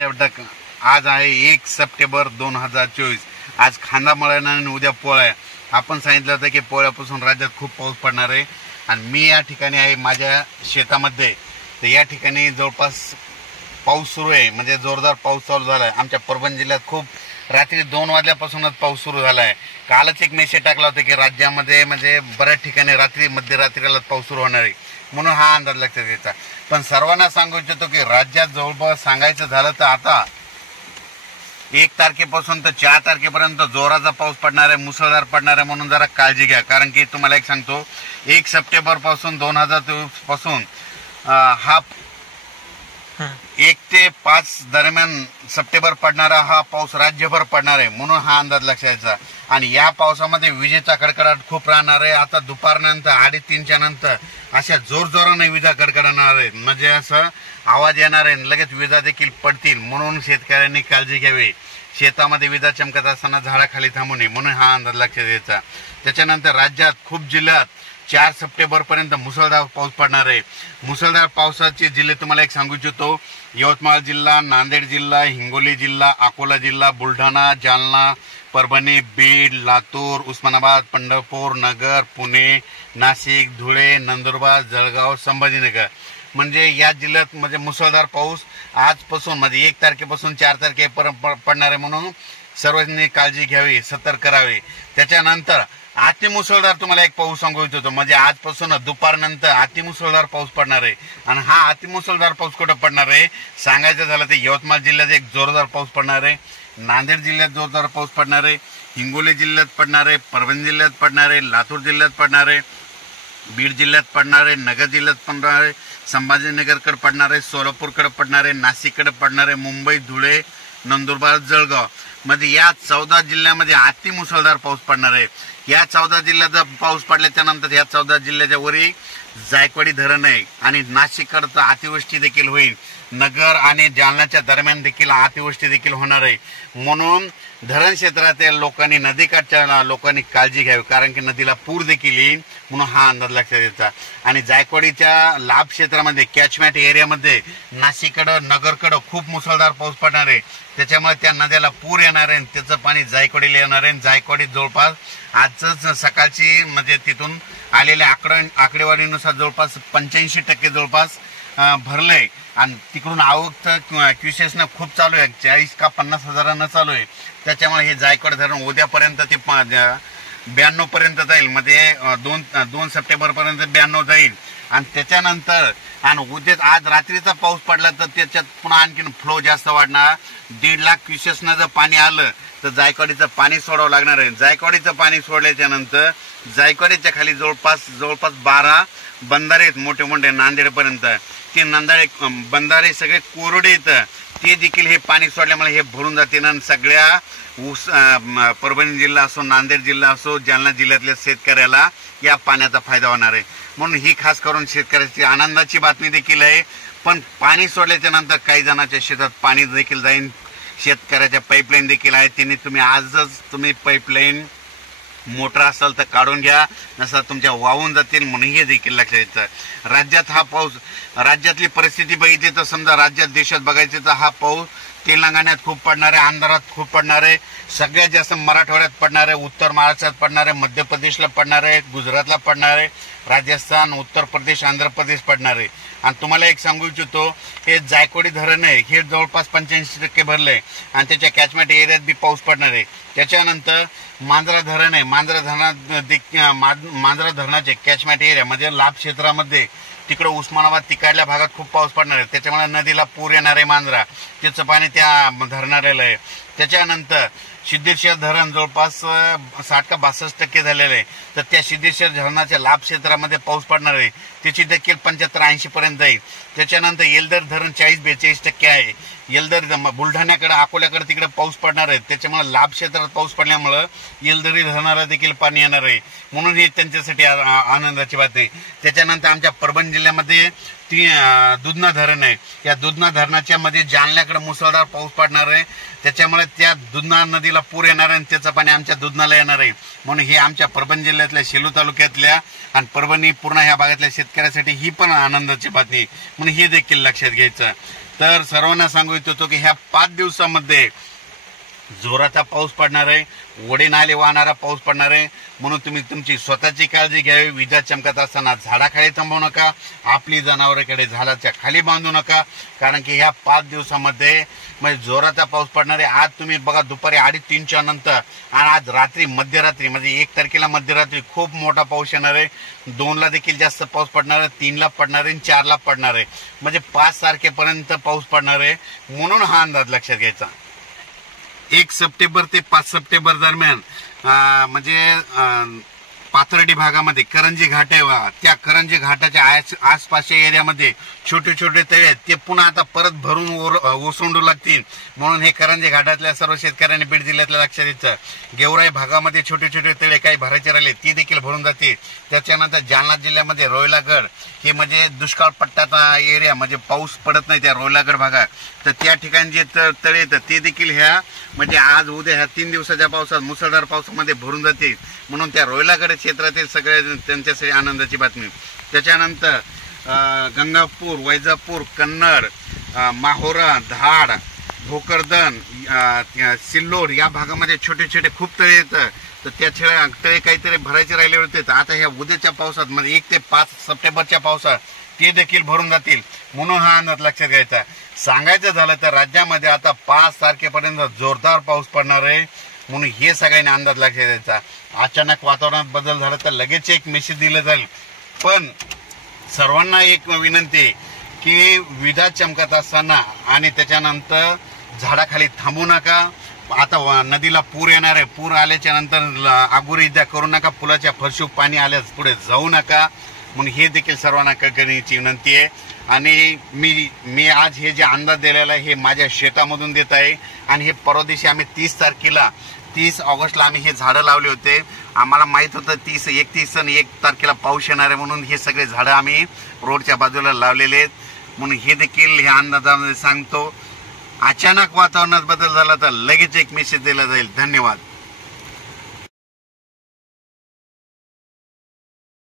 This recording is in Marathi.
आज आहे 1 सप्टेंबर 2024। आज खांदा मळण आणि उद्या पोळ्या। आपण सांगितलं होतं की पोळ्यापासून राज्यात खूप पाऊस पडणार आहे आणि मी या ठिकाणी आहे माझ्या शेतामध्ये। तर या ठिकाणी जवळपास पाऊस सुरू आहे, म्हणजे जोरदार पाऊस चालू झाला आहे। आमच्या परभणी जिल्ह्यात खूप रात्री 2 वाजल्यापासूनच पाऊस सुरू झाला आहे। कालच एक मेसेज टाकला होता की राज्यामध्ये म्हणजे बऱ्याच ठिकाणी रात्री मध्यरात्रीला पाऊस सुरू होणार आहे, म्हणून हा अंदाज लक्षात घ्यायचा। पण सर्वांना सांगू इच्छितो की राज्यात जवळपास सांगायचं झालं तर आता 1 तारखेपासून तर 4 तारखेपर्यंत जोराचा पाऊस पडणार आहे, मुसळधार पडणार आहे, म्हणून जरा काळजी घ्या। कारण की तुम्हाला एक सांगतो, 1 सप्टेंबर पासून 2024 पासून हा 1 ते 5 दरम्यान सप्टेंबर पडणारा हा पाऊस राज्यभर पडणार आहे, म्हणून हा अंदाज लक्षात घ्यायचा। आणि या पावसामध्ये विजेचा कडकडाट खूप राहणार आहे। आता दुपारनंतर 2:30च्या नंतर अशा जोरजोराने विजा कडकडणार आहेत, म्हणजे असं आवाज येणार आहे, लगेच विजा देखील पडतील, म्हणून शेतकऱ्यांनी काळजी घ्यावी। शेतामध्ये विजा चमकत असताना झाडाखाली थांबू नये, म्हणून हा अंदाज लक्षात घ्यायचा। त्याच्यानंतर राज्यात खूप जिल्ह्यात 4 सप्टेंबर पर्यंत मुसळधार पाऊस पडणार आहे। मुसळधार पावसाचे जिल्हे तुम्हाला एक सांगू इच्छितो, यवतमाळ जिल्हा, नांदेड जिल्हा, हिंगोली जिल्हा, अकोला जिल्हा, बुलढाणा, जालना, परभणी, बीड, लातूर, उस्मानाबाद, पंढरपूर, नगर, पुणे, नाशिक, धुळे, नंदुरबार, जळगाव, संभाजीनगर, म्हणजे या जिल्ह्यात म्हणजे मुसळधार पाऊस आजपासून म्हणजे 1 तारखेपासून 4 तारखेपर्यंत पडणार आहे, म्हणून सर्वांनी काळजी घ्यावी, सतर्क करावे। त्याच्यानंतर अतिमुसळधार तुम्हाला एक पाऊस सांगू इच्छितो, म्हणजे आजपासून दुपारनंतर अतिमुसळधार पाऊस पडणार आहे। आणि हा अतिमुसळधार पाऊस कुठे पडणार आहे सांगायचं झालं तर यवतमाळ जिल्ह्यात एक जोरदार पाऊस पडणार आहे, नांदेड जिल्ह्यात जोरदार पाऊस पडणार आहे, हिंगोली जिल्ह्यात पडणार आहे, परभणी जिल्ह्यात पडणार आहे, लातूर जिल्ह्यात पडणार आहे, बीड जिल्ह्यात पडणार आहे, नगर जिल्ह्यात पडणार आहे, संभाजीनगरकडे पडणार आहे, सोलापूरकडे पडणार आहे, नाशिककडे पडणार आहे, मुंबई, धुळे, नंदुरबार, जळगाव, म्हणजे या 14 जिल्ह्यामध्ये अतिमुसळधार पाऊस पडणार आहे। या 14 जिल्ह्याचा पाऊस पडल्याच्या नंतर या 14 जिल्ह्याच्या वरी जायकवाडी धरण आहे आणि नाशिककडे अतिवृष्टी देखील होईल, नगर आणि जालन्याच्या दरम्यान देखील अतिवृष्टी देखील होणार आहे, म्हणून धरण क्षेत्रातील लोकांनी, नदीकाठच्या लोकांनी काळजी घ्यावी, कारण की नदीला पूर देखील येईल, म्हणून हा अंदाज लक्षात घ्यायचा। आणि जायकवाडीच्या लाभ क्षेत्रामध्ये कॅचमेंट एरियामध्ये नाशिककडं, नगरकडं खूप मुसळधार पाऊस पडणार आहे, त्याच्यामुळे त्या नद्याला पूर येणार आहे, त्याचं पाणी जायकवाडीला येणार आहे। जायकवाडीत जवळपास आजच सकाळची म्हणजे तिथून आलेल्या आकडेवारीनुसार जवळपास 85% जवळपास भरलंय आणि तिकडून आवक तर क्युसेसनं खूप चालू आहे, 40 का 50 हजारांना चालू आहे। त्याच्यामुळे हे जायकवाड धरण उद्यापर्यंत ते 92 पर्यंत जाईल, म्हणजे 2 सप्टेंबर पर्यंत 92 जाईल। आणि त्याच्यानंतर आणि उद्या आज रात्रीचा पाऊस पडला तर त्याच्यात पुन्हा आणखीन फ्लो जास्त वाढणार, 1.5 लाख क्युसेसनं जर पाणी आलं तर जायकवाडीचं पाणी सोडावं लागणार आहे। जायकवाडीचं पाणी सोडल्याच्या नंतर जायकवाडीच्या खाली जवळपास 12 बंधारे आहेत मोठे मोठे नांदेडपर्यंत, ते बंधारे सगळे कोरडे आहेत, ते देखील हे पाणी सोडल्यामुळे हे भरून जातील आणि सगळ्या परभणी जिल्हा असो, नांदेड जिल्हा असो, जालना जिल्ह्यातल्या शेतकऱ्याला या पाण्याचा फायदा होणार आहे, म्हणून ही खास करून शेतकऱ्याची आनंदाची बातमी देखील आहे। पण पाणी सोडल्याच्या नंतर काही जणांच्या शेतात पाणी देखील जाईल, शेतकऱ्याच्या पाईपलाईन देखील आहे, त्यांनी तुम्ही आजच तुम्ही पाईपलाईन मोटर असेल तर काढून घ्या, नसं तुमच्या वाहून जातील, म्हणून हे देखील लक्षात घ्यायचं। राज्यात हा पाऊस, राज्यातली परिस्थिती बघितली तर समजा राज्यात देशात बघायचे तर हा पाऊस तेलंगणात खूप पडणार आहे, आंध्रात खूप पडणार आहे, सगळ्यात जास्त मराठवाड्यात पडणार आहे, उत्तर महाराष्ट्रात पडणार आहे, मध्य प्रदेशला पडणार आहे, गुजरातला पडणार आहे, राजस्थान, उत्तर प्रदेश, आंध्र प्रदेश पडणार आहे। आणि तुम्हाला एक सांगू इच्छितो, हे जायकवाडी धरण आहे, हे जवळपास 85% भरलंय आणि त्याच्या कॅचमेंट एरियात बी पाऊस पडणार आहे। त्याच्यानंतर मांजरा धरण आहे, मांजरा धरणाचे कॅचमेंट एरिया म्हणजे लाभ क्षेत्रामध्ये तिकडे उस्मानाबाद तिकडल्या भागात खूप पाऊस पडणार आहे, त्याच्यामुळे नदीला पूर येणार आहे मांजरा, त्याचं पाणी त्या धरणाऱ्याला आहे। त्याच्यानंतर सिद्धेश्वर धरण जवळपास 60 का 62% झालेलं आहे, तर त्या सिद्धेश्वर धरणाच्या लाभ क्षेत्रामध्ये पाऊस पडणार आहे, त्याची देखील 75-80 पर्यंत जाईल। त्याच्यानंतर येलदर धरण 40-42% आहे, येलदर बुलढाण्याकडे, अकोल्याकडे तिकडे पाऊस पडणार आहे, त्याच्यामुळे लाभ क्षेत्रात पाऊस पडल्यामुळे येलदरी धरणाला देखील पाणी येणार आहे, म्हणून ही त्यांच्यासाठी आनंदाची बात आहे। त्याच्यानंतर आमच्या परभणी जिल्ह्यामध्ये दुधना धरण आहे, या दुधना धरणाच्या मध्ये जालन्याकडे मुसळधार पाऊस पडणार आहे, त्याच्यामुळे त्या दुधना नदीला पूर येणार आहे आणि त्याचं पाणी आमच्या दुधनाला येणार आहे, म्हणून हे आमच्या परभणी जिल्ह्यातल्या सेलू तालुक्यातल्या आणि परभणी पूर्ण ह्या भागातल्या शेतकऱ्यासाठी ही पण आनंदाची बातमी, म्हणून हे देखील लक्षात घ्यायचं। तर सर्वांना सांगू इच्छितो की ह्या 5 दिवसामध्ये जोराचा पाऊस पडणार आहे, ओढे नाले वाहणारा पाऊस पडणार आहे. म्हणून तुम्ही तुमची स्वतःची काळजी घ्यावी. विजा चमकत असताना झाडाखाली थांबवू नका, आपली जनावरांकडे झाडाच्या खाली बांधू नका, कारण की ह्या 5 दिवसामध्ये म्हणजे जोराचा पाऊस पडणार आहे. आज तुम्ही बघा दुपारी 2:30-3च्या नंतर आणि आज रात्री मध्यरात्री म्हणजे 1 तारखेला मध्यरात्री खूप मोठा पाऊस येणार आहे. 2ला देखील जास्त पाऊस पडणार आहे, 3ला पडणार आहे, 4ला पडणार आहे. म्हणजे 5 तारखेपर्यंत पाऊस पडणार आहे. म्हणून हा अंदाज लक्षात घ्यायचा. 1 सप्टेंबर ते 5 सप्टेंबर दरम्यान म्हणजे पाथर्डी भागामध्ये करंजी घाट आहे, त्या करंजी घाटाच्या आसपासच्या एरियामध्ये छोटे छोटे तळे आहेत, ते पुन्हा आता परत भरून ओसंडू लागतील. म्हणून हे करंजी घाटातल्या सर्व शेतकऱ्यांनी बीड जिल्ह्यातल्या लक्षात द्यायचं. गेवराई भागामध्ये छोटे छोटे तळे काही भरायचे राहिले ती देखील भरून जातील. त्याच्यानंतर जालना जिल्ह्यामध्ये रोयलागड हे म्हणजे दुष्काळ पट्ट्याचा एरिया, म्हणजे पाऊस पडत नाही त्या रोयलागड भागात, तर त्या ठिकाणी जे तळे येतात ते देखील ह्या म्हणजे आज उद्या ह्या 3 दिवसाच्या पावसात मुसळधार पावसामध्ये भरून जातील. म्हणून त्या रोयलागड क्षेत्रातील सगळ्या त्यांच्यासाठी आनंदाची बातमी. त्याच्यानंतर गंगापूर, वैजापूर, कन्नड, माहोरा, धाड, भोकरदन, सिल्लोड या भागामध्ये छोटे छोटे खूप तळे येतात. तर त्या तळे काहीतरी भरायचे राहिले होते, तर आता ह्या उद्याच्या पावसात म्हणजे 1 ते 5 सप्टेंबरच्या पावसात ते देखील भरून जातील. म्हणून हा अंदाज लक्षात घ्यायचा. सांगायचं झालं तर राज्यामध्ये आता 5 तारखेपर्यंत जोरदार पाऊस पडणार आहे. म्हणून हे सगळ्यांनी अंदाज लक्षात द्यायचा. अचानक वातावरणात बदल झाला तर लगेच एक मेसेज दिला जाईल. पण सर्वांना एक विनंती आहे की विजा चमकत असताना आणि त्याच्यानंतर झाडाखाली थांबू नका. आता नदीला पूर येणार आहे, पूर आल्याच्या नंतर आगोरी करू नका, पुलाच्या फरशीवर पाणी आल्यास पुढे जाऊ नका. म्हणून हे देखील सर्वांना कळकळीची विनंती आहे. आणि मी आज हे जे अंदाज दिलेला आहे हे माझ्या शेतामधून देत आहे. आणि हे परवा दिवशी आम्ही 30 ऑगस्टला आम्ही हे झाडं लावले होते. आम्हाला माहित होतं 31 आणि 1 तारखेला पाऊस येणार आहे, म्हणून हे सगळे झाडं आम्ही रोडच्या बाजूला लावलेले आहेत. म्हणून हे देखील ह्या अंदाजामध्ये सांगतो. अचानक वातावरणात बदल झाला तर लगेच एक मेसेज दिला जाईल. धन्यवाद.